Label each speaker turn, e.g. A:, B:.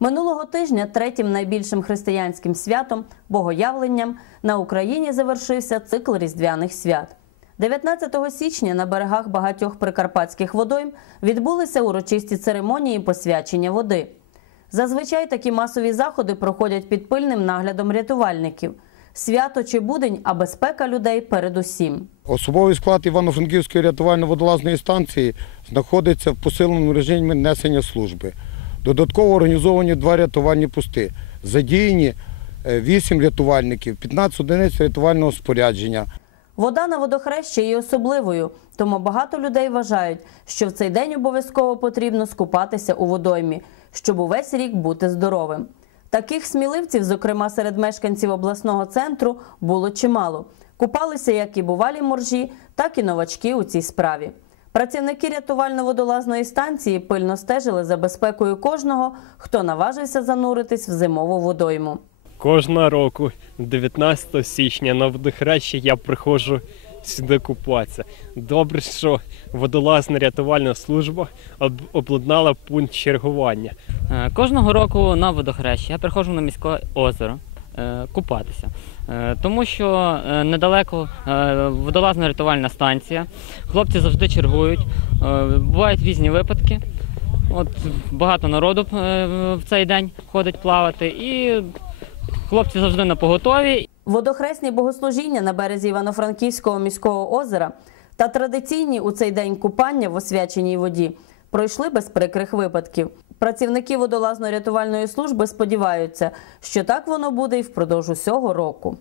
A: Минулого тижня третім найбільшим християнським святом богоявленням на Україні завершився цикл різдвяних свят. 19 січня на берегах багатьох прикарпатських водойм відбулися урочисті церемонії посвячення води. Зазвичай такі масові заходи проходять під пильним наглядом рятувальників. Свято чи будень, а безпека людей передусім.
B: Особовий склад Івано-Франківської рятувально-водолазної станції знаходиться в посиленому режимі несення служби. Додатково організовані два рятувальні пусти. Задіяні 8 рятувальників, 15 одиниць рятувального спорядження.
A: Вода на водохрещі є особливою, тому багато людей вважають, що в цей день обов'язково потрібно скупатися у водоймі, щоб увесь рік бути здоровим. Таких сміливців, зокрема серед мешканців обласного центру, було чимало. Купалися як і бувалі моржі, так і новачки у цій справі. Працівники рятувально-водолазної станції пильно стежили за безпекою кожного, хто наважився зануритись в зимову водойму.
C: Кожного року, 19 січня, на водохрещі я приходжу сюди купатися. Добре, що водолазна рятувальна служба обладнала пункт чергування.
D: Е, Кожного року на водохрещі я приходжу на міське озеро купатися, Е, тому що е, недалеко е, водолазна рятувальна станція. Хлопці завжди чергують. Е, Бувають різні випадки. От багато народу е, в цей день ходить плавати, і хлопці завжди на поготові.
A: Водохресні богослужіння на березі Івано-Франківського міського озера та традиційні у цей день купання в освяченій воді пройшли без прикрих випадків. Працівники водолазно-рятувальної служби сподіваються, що так воно буде і впродовж усього року.